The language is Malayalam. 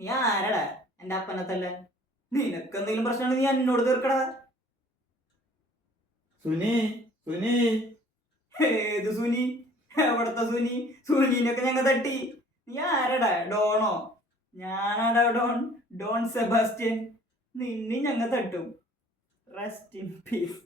നീ ആരടാ എന്റെ അപ്പനത്തല്ല? നിനക്ക് എന്തെങ്കിലും പ്രശ്നമാണ് നീ എന്നോട് തീർക്കടാ. സുനി സുനി ഏത് സുനി? എവിടത്തെ സുനി? സുനീനൊക്കെ ഞങ്ങൾ തട്ടി. നീ ആരടാ? ഡോണോ? ഞാനാടാ Don, Don Sebastian. നിന്നെ ഞങ്ങൾ തട്ടും. Rest in peace.